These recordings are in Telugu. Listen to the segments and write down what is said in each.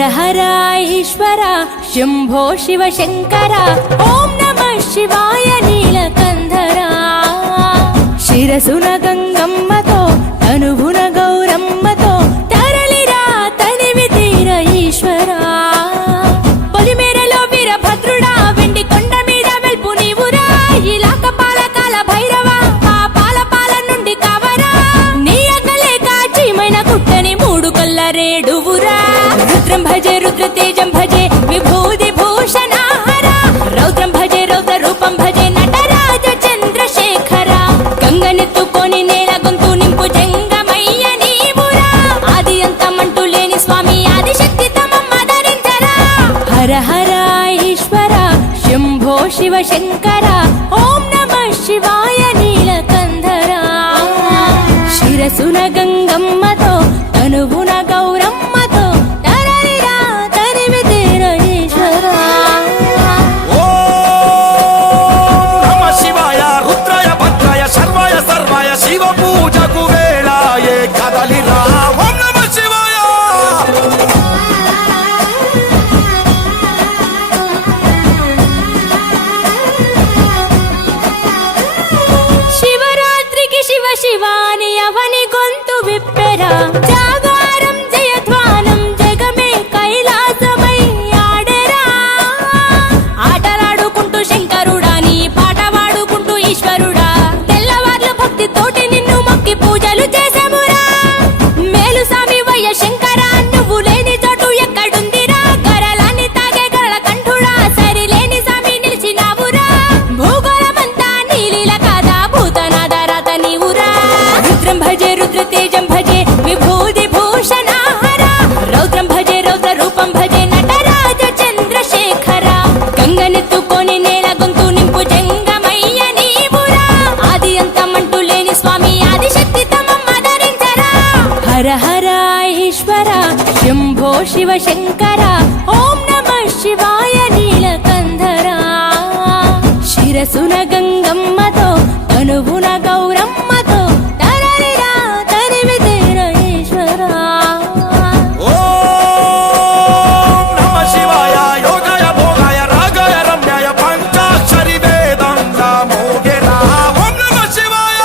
హర హర ఈశ్వర శంభో శివ శంకర ఓం నమః శివాయ నీలకంధర శిరసున గంగమ్మతో తనువున గౌరమ్మతో తరలిరా తనివి తీర ఈశ్వర పొలిమేరలో వీరభద్రుడా వెండి కొండ మీద వెల్పు నీవురా ఇలాక పాలకాల భైరవ పాపాల పాల నుండి కావరా నీ అగ్గలే కాచిమైన కుట్టని మూడు కొల్ల రేడువురా రుద్రం భజే రుద్ర తేజం భజే విభూది భూషణ హర రౌద్రం భజే రౌద్ర రూపం భజే నటరాజ చంద్రశేఖర గంగనెత్తుకొని నేల గొంతు నింపు జంగమయ్య నీవురా ఆది అంతమంటూ లేని స్వామి ఆదిశక్తి తమమ్మ ధరించరా హర హర ఈశ్వర శంభో శివ శంకర ఓం నమః శివాయ నీలకంధర శిరసున గంగమ్మతో తనువున గౌరమ్మతో తరలిరా తనివి తీర ఈశ్వర నమ శివాయ రుద్రాయ భద్రాయ శర్వాయ సర్వాయ శివ పూజకు వేళాయే కదలిరా ఓం నమ శివాయ శివరాత్రికి శివ శివాని అవని గొంతు విప్పెరా జాగారం జయధ్వానం జగమే కైలాసమై ఆడెరా ఆటలాడుకుంటూ శంకరుడా నీ పాట వాడుకుంటూ ఈశ్వరుడా తెల్లవార్లు భక్తితోటి నిన్ను మొక్కి పూజలు చేసామురా మేలు సామి వయ్య శంకర నువ్వు లేని చోటు ఎక్కడుందిరా గరలాన్ని తాగే గరళ కంఠుడా సరిలేని సామి నిలిచినావురా భూగోళమంతా నీలీల కాదా భూతనాద రాత నీవురా రుద్రం భజే రుద్ర తేజం భజే విభూది భూషణ హర రౌద్రం భజే రౌద్ర రూపం భజే నటరాజ చంద్రశేఖర గంగనెత్తుకొని నేల గొంతు నింపు జంగమయ్య నీవురా ఆది అంతమంటూ లేని స్వామి ఆదిశక్తి తమమ్మ ధరించరా హర హర ఈశ్వర శంభో శివ శంకర ఓం నమః శివాయ నీలకంధర శిరసున గంగమ్మతో తనువున గౌరమ్మతో తరలిరా తనివి తీర ఈశ్వర ఓం నమ శివాయ యోగాయ భోగాయ రాగాయ రమ్యాయ పంచాక్షరి వేదంగా మోగెరా ఓం నమ శివాయ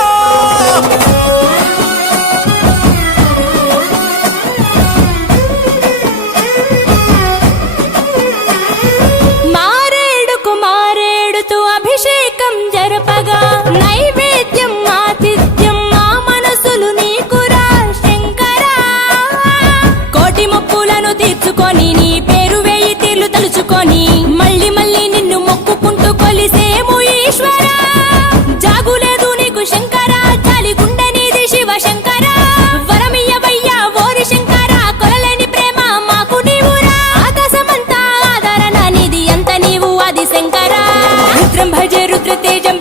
మారేడుకు మారేడుతూ అభిషేకం జరపగా నైవేద్యం ఆతిథ్యం మా మనసులు నీకురా శంకరా కోటి మొక్కులను తీర్చుకొని నీ పేరు వేయి తీర్లు తలుచుకొని మళ్ళీ మళ్ళీ నిన్ను మొక్కుకుంటూ కొలిసేము ఈశ్వర జాగులేదు నీకు శంకర జాలి గుండె నీది శివ శంకర వరమియ్యవయ్యా ఓరి శంకర కొలలేని ప్రేమ మాకు నీవురా ఆకాశమంతా ఆదరణ నీది అంత నీవు ఆది శంకర రుద్రం భజే రుద్ర తేజం